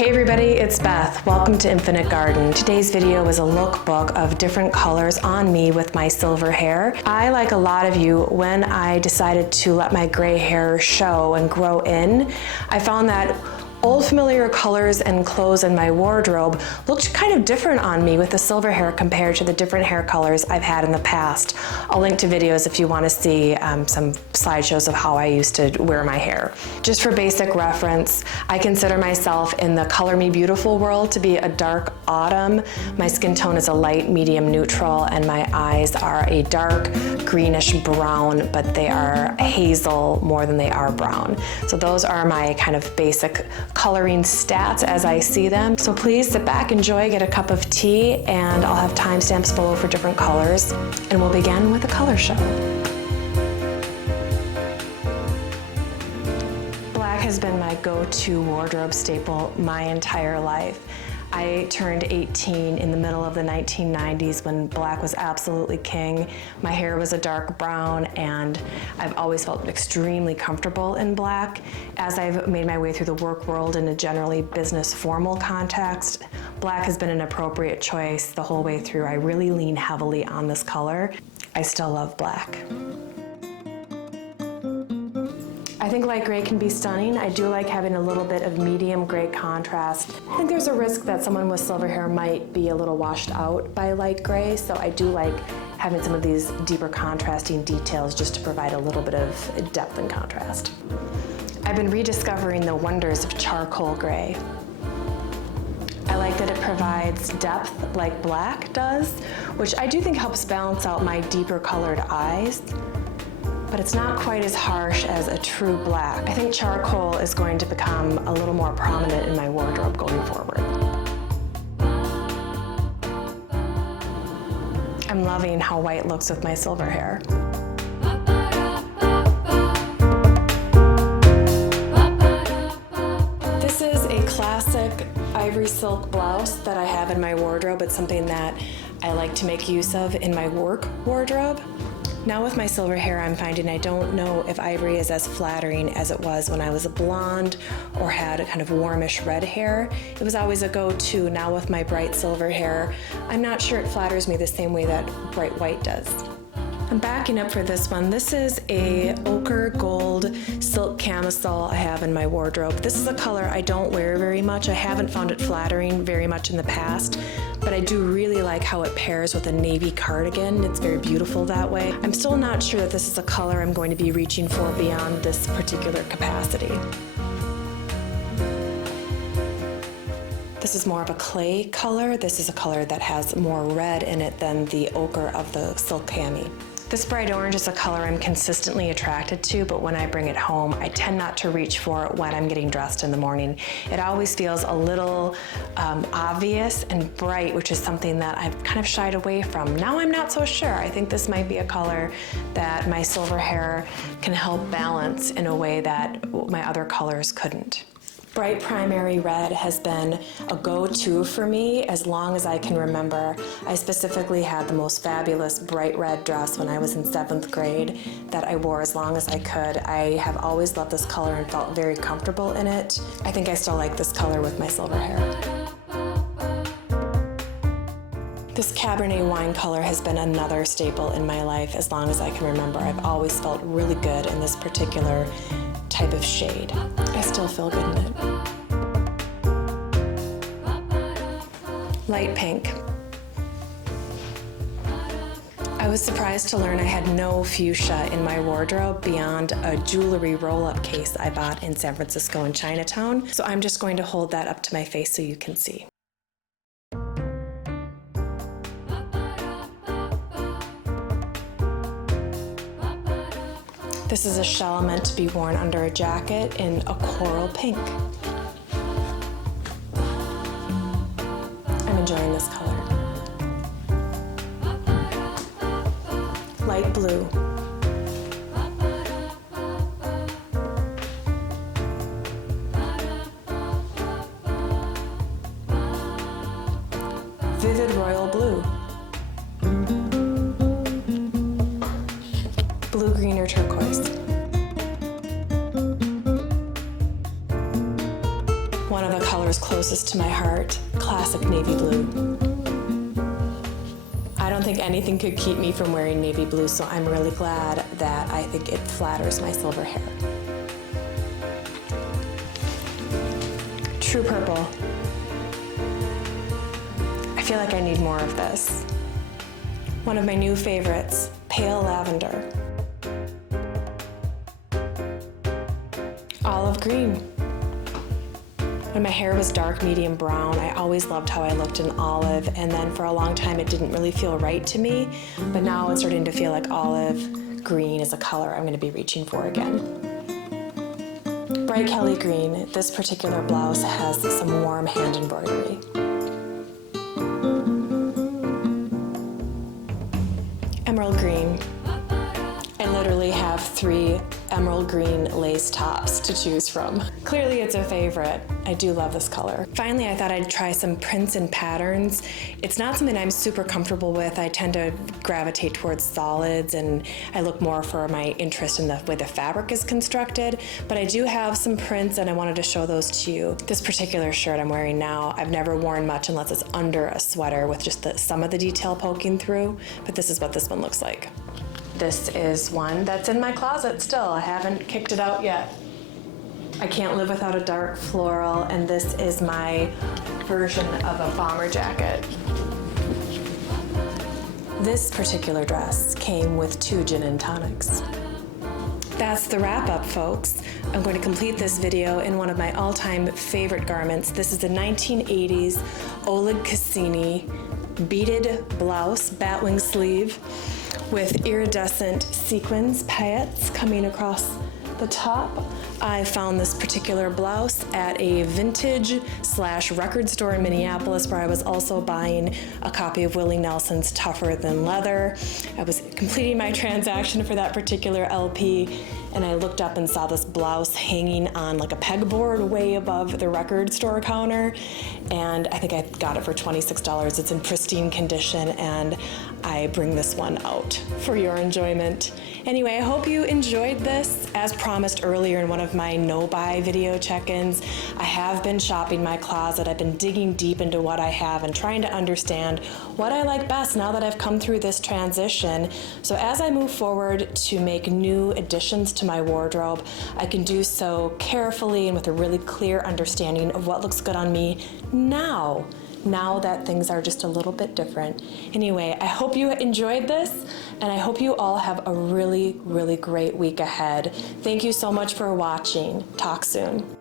Hey everybody, it's Beth. Welcome to Infinite Garden. Today's video is a lookbook of different colors on me with my silver hair. I, like a lot of you, when I decided to let my gray hair show and grow in, I found that old familiar colors and clothes in my wardrobe looked kind of different on me with the silver hair compared to the different hair colors I've had in the past. I'll link to videos if you want to see some slideshows of how I used to wear my hair. Just for basic reference, I consider myself in the Color Me Beautiful world to be a dark autumn. My skin tone is a light medium neutral and my eyes are a dark greenish brown, but they are hazel more than they are brown. So those are my kind of basic coloring stats as I see them. So please sit back, enjoy, get a cup of tea, and I'll have timestamps below for different colors. And we'll begin with a color show. Black has been my go-to wardrobe staple my entire life. I turned 18 in the middle of the 1990s when black was absolutely king. My hair was a dark brown and I've always felt extremely comfortable in black. As I've made my way through the work world in a generally business formal context, black has been an appropriate choice the whole way through. I really lean heavily on this color. I still love black. I think light gray can be stunning. I do like having a little bit of medium gray contrast. I think there's a risk that someone with silver hair might be a little washed out by light gray, so I do like having some of these deeper contrasting details just to provide a little bit of depth and contrast. I've been rediscovering the wonders of charcoal gray. I like that it provides depth like black does, which I do think helps balance out my deeper colored eyes. But it's not quite as harsh as a true black. I think charcoal is going to become a little more prominent in my wardrobe going forward. I'm loving how white looks with my silver hair. This is a classic ivory silk blouse that I have in my wardrobe. It's something that I like to make use of in my work wardrobe. Now with my silver hair, I'm finding I don't know if ivory is as flattering as it was when I was a blonde or had a kind of warmish red hair. It was always a go-to. Now with my bright silver hair, I'm not sure it flatters me the same way that bright white does. I'm backing up for this one. This is a ochre gold silk camisole I have in my wardrobe. This is a color I don't wear very much. I haven't found it flattering very much in the past, but I do really like how it pairs with a navy cardigan. It's very beautiful that way. I'm still not sure that this is a color I'm going to be reaching for beyond this particular capacity. This is more of a clay color. This is a color that has more red in it than the ochre of the silk cami. This bright orange is a color I'm consistently attracted to, but when I bring it home, I tend not to reach for it when I'm getting dressed in the morning. It always feels a little obvious and bright, which is something that I've kind of shied away from. Now I'm not so sure. I think this might be a color that my silver hair can help balance in a way that my other colors couldn't. Bright primary red has been a go-to for me as long as I can remember. I specifically had the most fabulous bright red dress when I was in 7th grade that I wore as long as I could. I have always loved this color and felt very comfortable in it. I think I still like this color with my silver hair. This Cabernet wine color has been another staple in my life as long as I can remember. I've always felt really good in this particular type of shade. I still feel good in it. Light pink. I was surprised to learn I had no fuchsia in my wardrobe beyond a jewelry roll-up case I bought in San Francisco in Chinatown. So I'm just going to hold that up to my face so you can see. This is a shell meant to be worn under a jacket in a coral pink. I'm enjoying this color. Light blue. Vivid royal blue. Blue, green, or turquoise. colors closest to my heart, classic navy blue. I don't think anything could keep me from wearing navy blue, so I'm really glad that I think it flatters my silver hair. True purple. I feel like I need more of this. One of my new favorites, pale lavender. Olive green. When my hair was dark medium brown, I always loved how I looked in olive, and then for a long time it didn't really feel right to me, but now it's starting to feel like olive green is a color I'm going to be reaching for again. Bright Kelly green. This particular blouse has some warm hand embroidery. Emerald green. I literally have 3 emerald green lace tops to choose from. Clearly it's a favorite. I do love this color. Finally, I thought I'd try some prints and patterns. It's not something I'm super comfortable with. I tend to gravitate towards solids, and I look more for my interest in the way the fabric is constructed, but I do have some prints and I wanted to show those to you. This particular shirt I'm wearing now, I've never worn much unless it's under a sweater with just some of the detail poking through, but this is what this one looks like. This is one that's in my closet still. I haven't kicked it out yet. I can't live without a dark floral, and this is my version of a bomber jacket. This particular dress came with 2 gin and tonics. That's the wrap up, folks. I'm going to complete this video in one of my all-time favorite garments. This is a 1980s Oleg Cassini beaded blouse, batwing sleeve, with iridescent sequins paillettes coming across the top. I found this particular blouse at a vintage/record store in Minneapolis, where I was also buying a copy of Willie Nelson's Tougher Than Leather. I was completing my transaction for that particular LP, and I looked up and saw this blouse hanging on like a pegboard way above the record store counter, and I think I got it for $26. It's in pristine condition, and I bring this one out for your enjoyment. Anyway, I hope you enjoyed this. As promised earlier in one of my no-buy video check-ins, I have been shopping my closet. I've been digging deep into what I have and trying to understand what I like best now that I've come through this transition. So as I move forward to make new additions to my wardrobe, I can do so carefully and with a really clear understanding of what looks good on me now that things are just a little bit different. Anyway, I hope you enjoyed this, and I hope you all have a really, really great week ahead. Thank you so much for watching. Talk soon.